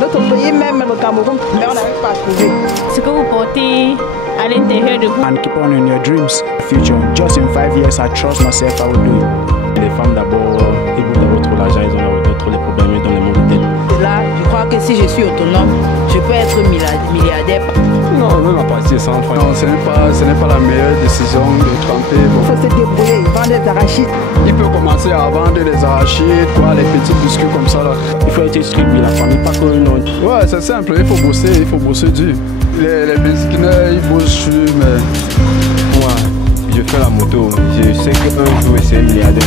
d'autres pays même le Cameroun, mais on n'arrive pas à trouver. Ce que vous portez à l'intérieur de vous. And keep on in your dreams, future. Just in 5 years, I trust myself, I will do it. Les femmes d'abord, ils vont d'abord trop l'argent, ils ont trop les problèmes dans le monde de tête. Et là, je crois que si je suis autonome, je peux être milliardaire. Non, même à partir de 100 francs. Non, ce n'est pas la meilleure décision de tremper. Il faut se débrouiller, vendre des arachides. Il peut commencer à vendre des arachides, quoi, les petits biscuits comme ça là. Il faut être distribué la famille, pas que non. Ouais, c'est simple, il faut bosser dur. Les biscuits, ils bossent dur, mais... Moi, je fais la moto, je sais qu'un jour je serai milliardaire.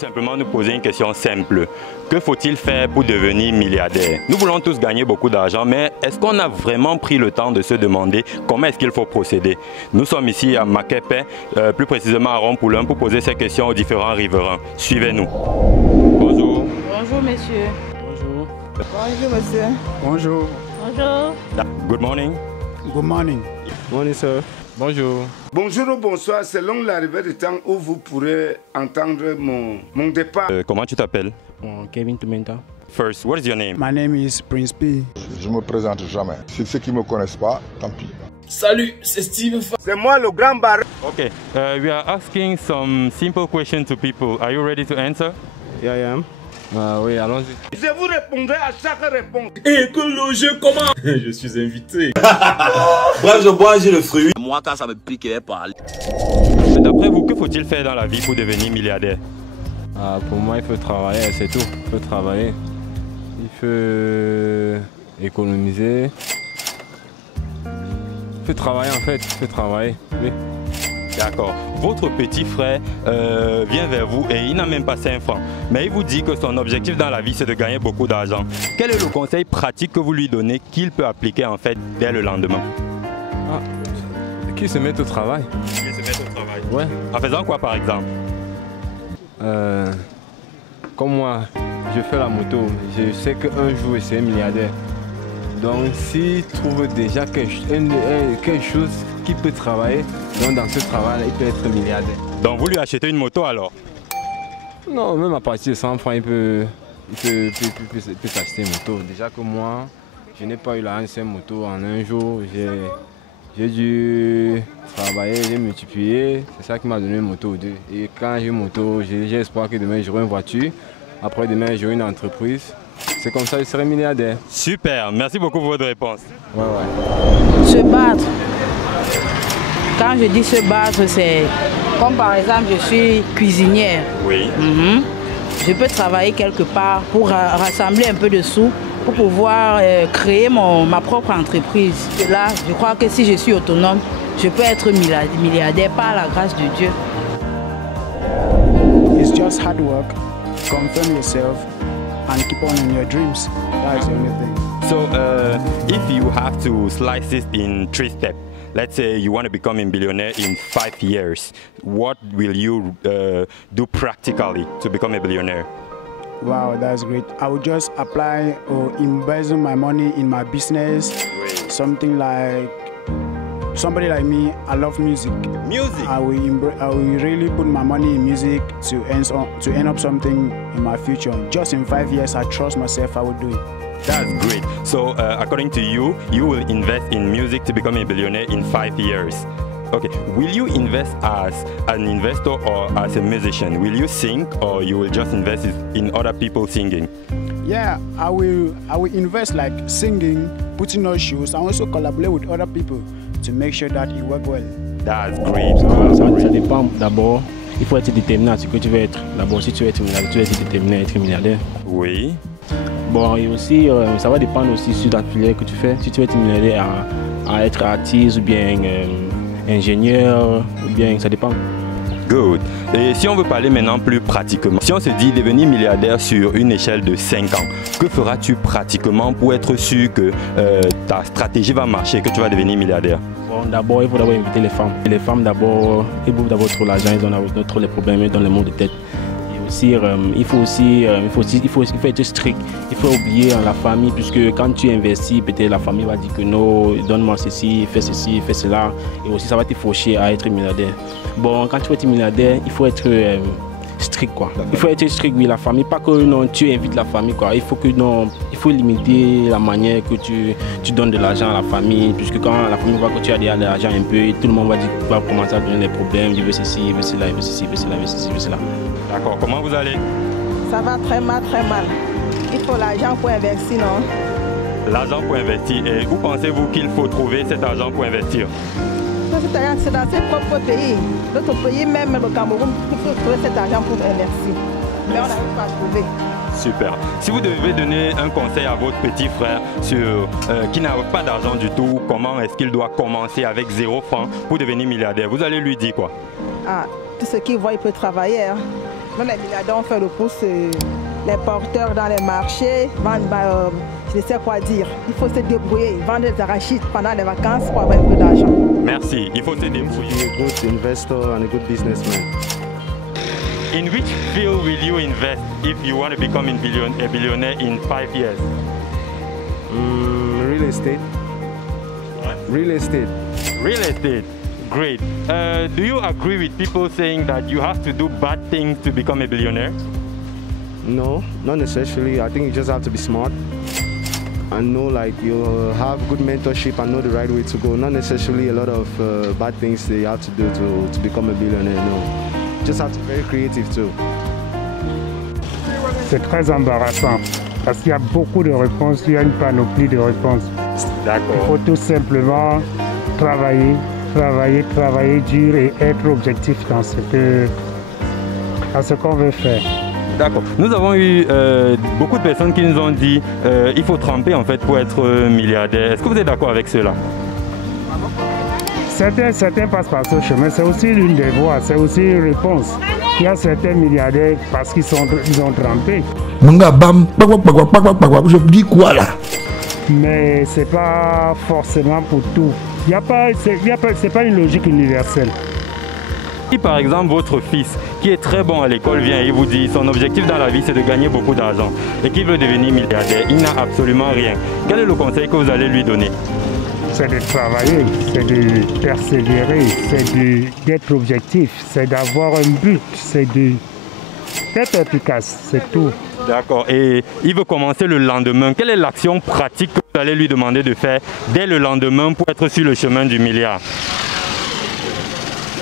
Simplement nous poser une question simple. Que faut-il faire pour devenir milliardaire? Nous voulons tous gagner beaucoup d'argent, mais est-ce qu'on a vraiment pris le temps de se demander comment est-ce qu'il faut procéder? Nous sommes ici à Makepe, plus précisément à Rompoulin, pour poser ces questions aux différents riverains. Suivez-nous. Bonjour. Bonjour monsieur. Bonjour. Bonjour monsieur. Bonjour. Bonjour. Good morning. Good morning. Morning, sir. Bonjour. Bonjour ou bonsoir, selon l'arrivée du temps où vous pourrez entendre mon départ. Comment tu t'appelles? Kevin Tumenta. First, what is your name? My name is Prince P. Je me présente jamais. Si ceux qui me connaissent pas, tant pis. Salut, c'est Steve. C'est moi le grand barre. Okay, we are asking some simple questions to people. Are you ready to answer? Yeah, I am. Oui, allons-y. Je vous répondrai à chaque réponse. Et que le jeu commence. Je suis invité. Bref, je bois, j'ai le fruit. Moi, quand ça me pique, elle parle. D'après vous, que faut-il faire dans la vie pour devenir milliardaire? Pour moi, il faut travailler, c'est tout. Il faut travailler. Il faut économiser. Il faut travailler en fait. Il faut travailler. Oui. D'accord. Votre petit frère vient vers vous et il n'a même pas 5 francs. Mais il vous dit que son objectif dans la vie, c'est de gagner beaucoup d'argent. Quel est le conseil pratique que vous lui donnez qu'il peut appliquer en fait dès le lendemain? Qu'il se mette au travail. Qu'il se mette au travail. Ouais. En faisant quoi par exemple? Comme moi, je fais la moto. Je sais qu'un jour, je serai milliardaire. Donc, s'il trouve déjà quelque chose qui peut travailler, donc dans ce travail, il peut être milliardaire. Donc, vous lui achetez une moto alors? Non, même à partir de 100 francs, il peut s'acheter une moto. Déjà que moi, je n'ai pas eu la ancienne moto en un jour. J'ai dû travailler, j'ai multiplié. C'est ça qui m'a donné une moto ou deux. Et quand j'ai une moto, j'ai espoir que demain j'aurai une voiture. Après demain, j'aurai une entreprise. C'est comme ça que je serai milliardaire. Super, merci beaucoup pour votre réponse. Ouais. Se battre. Quand je dis se battre, c'est comme par exemple je suis cuisinière. Oui. Je peux travailler quelque part pour rassembler un peu de sous pour pouvoir créer ma propre entreprise. Et là, je crois que si je suis autonome, je peux être milliardaire par la grâce de Dieu. It's just hard work, confirm yourself, and keep on in your dreams. That's the only thing. So, if you have to slice this in 3 steps, let's say you want to become a billionaire in 5 years, what will you do practically to become a billionaire? Wow, that's great. I will just apply or invest my money in my business. Something like somebody like me. I love music. Music. I will really put my money in music to end up something in my future. Just in 5 years, I trust myself. I will do it. That's great. So, according to you, you will invest in music to become a billionaire in 5 years. Okay, will you invest as an investor or as a musician? Will you sing or you will just invest in other people singing? Yeah, I will invest like singing, putting on shows, and also collaborate with other people to make sure that it works well. That's great. Ça dépend d'abord. Il faut être déterminé à ce que tu veux être. D'abord, si tu veux être milliardaire, tu veux être déterminé à être milliardaire. Oui. Bon, et aussi, ça va dépendre aussi sur la filière que tu fais. Si tu veux être milliardaire à être artiste ou bien ingénieur, ou bien ça dépend. Good. Et si on veut parler maintenant plus pratiquement, si on se dit devenir milliardaire sur une échelle de 5 ans, que feras-tu pratiquement pour être sûr que ta stratégie va marcher, que tu vas devenir milliardaire? Bon, d'abord, il faut d'abord inviter les femmes. Les femmes, d'abord, ils bouffent d'abord trop l'argent, ils ont trop les problèmes dans le monde de tête. Et il faut être strict. Il faut oublier la famille, puisque quand tu investis, peut-être la famille va dire que non, donne-moi ceci, fais cela. Et aussi, ça va te faucher à être milliardaire. Bon, quand tu veux être milliardaire, il faut être strict, quoi. Il faut être strict, oui, la famille. Pas que non, tu invites la famille, quoi. Il faut limiter la manière que tu donnes de l'argent à la famille, puisque quand la famille voit que tu as de l'argent un peu, tout le monde va commencer à donner des problèmes. Il veut ceci, il veut cela, il veut ceci, il veut cela, il veut ceci, il veut cela. D'accord. Comment vous allez? Ça va très mal, très mal. Il faut l'argent pour investir, non? L'argent pour investir. Et où pensez-vous qu'il faut trouver cet argent pour investir? C'est dans ses propres pays. Notre pays, même le Cameroun, il faut trouver cet argent pour investir. Mais on n'arrive pas à trouver. Super. Si vous devez donner un conseil à votre petit frère qui n'a pas d'argent du tout, comment est-ce qu'il doit commencer avec 0 francs pour devenir milliardaire? Vous allez lui dire quoi? Ah, tout ce qu'il voit, il peut travailler. Hein. Nous, les milliardaires, on fait le pouce, les porteurs dans les marchés, vendent, je ne sais quoi dire. Il faut se débrouiller, vendre des arachides pendant les vacances pour avoir un peu d'argent. Merci. Il faut se débrouiller. A good investor and a good businessman. In which field will you invest if you want to become a billionaire in 5 years? Real estate. What? Real estate. Real estate. Great. Do you agree with people saying that you have to do bad things to become a billionaire? No, not necessarily. I think you just have to be smart and know, like, you have good mentorship and know the right way to go. Not necessarily a lot of bad things that you have to do to become a billionaire. No, you just have to be very creative too. C'est très embarrassant parce qu'il y a beaucoup de réponses, il y a une panoplie de réponses. D'accord. Il faut tout simplement travailler dur et être objectif dans ce qu'on veut faire. D'accord. Nous avons eu beaucoup de personnes qui nous ont dit il faut tremper en fait pour être milliardaire. Est-ce que vous êtes d'accord avec cela? Certains passent par ce chemin, c'est aussi l'une des voies, c'est aussi une réponse. Il y a certains milliardaires parce qu'ils ont trempé. Je dis quoi là? Mais c'est pas forcément pour tout. C'est pas une logique universelle. Si par exemple votre fils qui est très bon à l'école vient et vous dit son objectif dans la vie c'est de gagner beaucoup d'argent et qu'il veut devenir milliardaire, il n'a absolument rien. Quel est le conseil que vous allez lui donner? C'est de travailler, c'est de persévérer, c'est d'être objectif, c'est d'avoir un but, c'est d'être efficace, c'est tout. D'accord. Et il veut commencer le lendemain. Quelle est l'action pratique que vous allez lui demander de faire dès le lendemain pour être sur le chemin du milliard?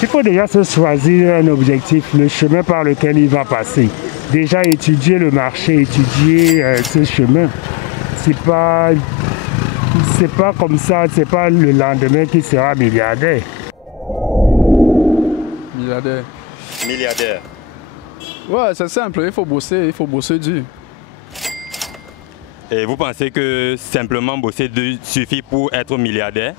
Il faut déjà se choisir un objectif, le chemin par lequel il va passer. Déjà étudier le marché, étudier ce chemin. C'est pas comme ça, c'est pas le lendemain qu'il sera milliardaire. Milliardaire. Milliardaire. Ouais, c'est simple, il faut bosser dur. Et vous pensez que simplement bosser dur suffit pour être milliardaire?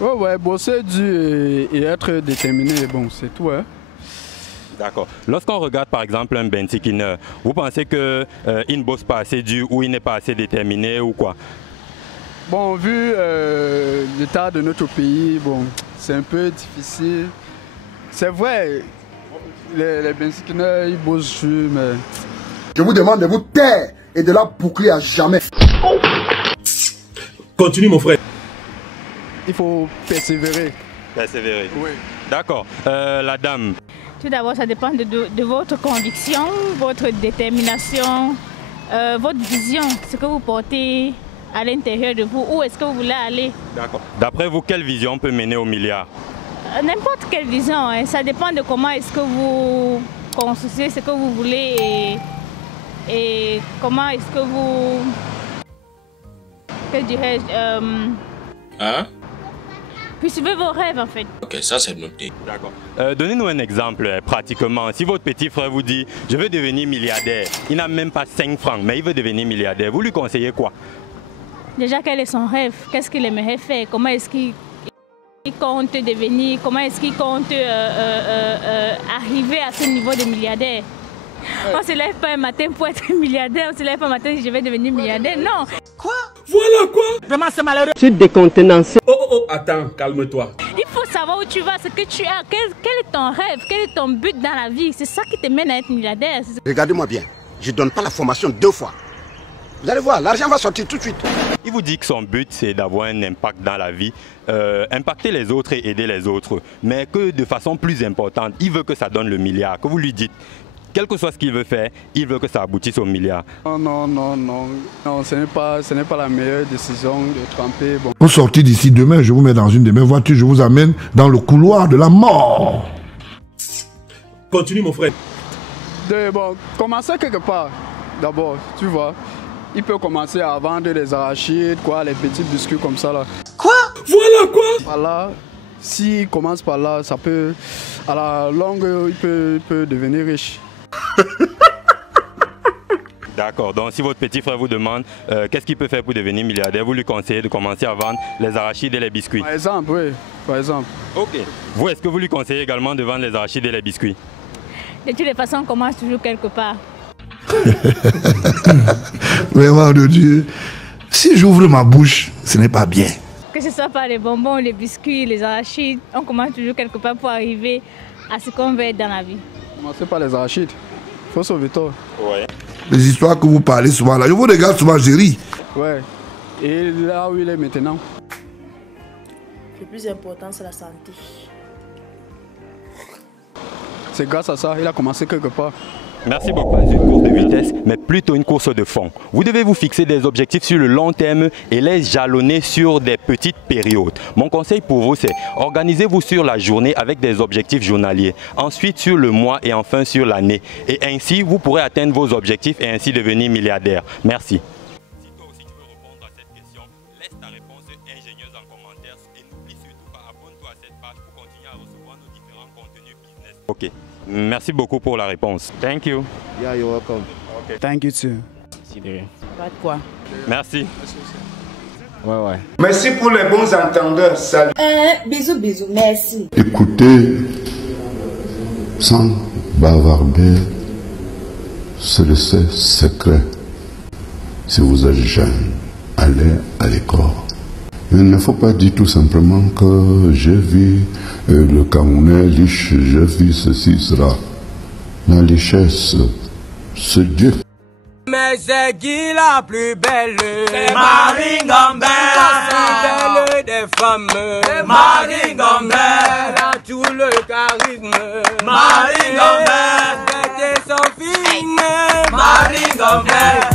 Ouais, bosser dur et être déterminé, bon, c'est tout. Hein. D'accord. Lorsqu'on regarde par exemple un Bentikiner, vous pensez qu'il ne bosse pas assez dur ou il n'est pas assez déterminé ou quoi? Bon, vu l'état de notre pays, bon, c'est un peu difficile. C'est vrai, les Bentikiner, ils bossent dur, mais... Je vous demande de vous taire et de la boucler à jamais. Continue mon frère. Il faut persévérer. Persévérer. Oui. D'accord. La dame. Tout d'abord, ça dépend de votre conviction, votre détermination, votre vision, ce que vous portez à l'intérieur de vous. Où est-ce que vous voulez aller? D'accord. D'après vous, quelle vision peut mener au milliard? N'importe quelle vision. Hein. Ça dépend de comment est-ce que vous construisez ce que vous voulez et comment est-ce que vous... Que dirais-je Hein? Puis suivez vos rêves en fait. Ok, ça c'est noté. D'accord. Donnez-nous un exemple pratiquement. Si votre petit frère vous dit je veux devenir milliardaire, il n'a même pas 5 francs, mais il veut devenir milliardaire, vous lui conseillez quoi? Déjà, quel est son rêve? Qu'est-ce qu'il aimerait faire? Comment est-ce qu'il compte devenir? Comment est-ce qu'il compte arriver à ce niveau de milliardaire? On ne se lève pas un matin pour être milliardaire, on ne se lève pas un matin je vais devenir milliardaire, non. Quoi? Voilà quoi? Vraiment c'est malheureux. Tu es décontenancé. Oh, attends, calme-toi. Il faut savoir où tu vas, ce que tu as, quel est ton rêve, quel est ton but dans la vie. C'est ça qui te mène à être milliardaire. Regardez-moi bien, je ne donne pas la formation 2 fois. Vous allez voir, l'argent va sortir tout de suite. Il vous dit que son but, c'est d'avoir un impact dans la vie, impacter les autres et aider les autres. Mais que de façon plus importante, il veut que ça donne le milliard. Que vous lui dites, quel que soit ce qu'il veut faire, il veut que ça aboutisse au milliard. Non, ce n'est pas la meilleure décision de tremper. Bon. Vous sortez d'ici demain, je vous mets dans une de mes voitures, je vous amène dans le couloir de la mort. Continue mon frère. Bon, commencer quelque part, d'abord, tu vois. Il peut commencer à vendre les arachides, quoi, les petits biscuits comme ça là. Quoi? Voilà quoi? Voilà. S'il commence par là, ça peut, à la longue, il peut devenir riche. D'accord, donc si votre petit frère vous demande qu'est-ce qu'il peut faire pour devenir milliardaire, vous lui conseillez de commencer à vendre les arachides et les biscuits. Par exemple, oui, par exemple. Ok. Vous, est-ce que vous lui conseillez également de vendre les arachides et les biscuits? De toutes les façons, on commence toujours quelque part. Vraiment de Dieu, si j'ouvre ma bouche, ce n'est pas bien. Que ce soit par les bonbons, les biscuits, les arachides, on commence toujours quelque part pour arriver à ce qu'on veut être dans la vie. Commencez par les arachides. Il faut sauver toi. Ouais. Les histoires que vous parlez souvent là, je vous regarde souvent, j'ai ri. Ouais. Et là où il est maintenant. Le plus important, c'est la santé. C'est grâce à ça, il a commencé quelque part. Merci beaucoup. Pas une course de vitesse, mais plutôt une course de fond. Vous devez vous fixer des objectifs sur le long terme et les jalonner sur des petites périodes. Mon conseil pour vous, c'est organisez-vous sur la journée avec des objectifs journaliers, ensuite sur le mois et enfin sur l'année. Et ainsi, vous pourrez atteindre vos objectifs et ainsi devenir milliardaire. Merci. Si toi aussi tu veux répondre à cette question, laisse ta réponse ingénieuse en commentaire et n'oublie surtout pas, abonne-toi à cette page pour continuer à recevoir nos différents contenus business. Ok. Merci beaucoup pour la réponse. Thank you. Yeah, you're welcome. Okay. Thank you too. Pas de quoi. Merci. Ouais. Merci pour les bons entendeurs. Salut. Bisous, merci. Écoutez, sans bavarder, c'est le secret. Si vous êtes jeune, allez à l'école. Il ne faut pas dire tout simplement que je vis le Camerounais liche, je vis ceci, cela. La richesse, c'est Dieu. Mais c'est qui la plus belle? C'est Marie Gambert. La plus belle des femmes. C'est Marie Gambert. Elle a tout le charisme. Marie Gambert. Elle était son fille. Marie Gambert.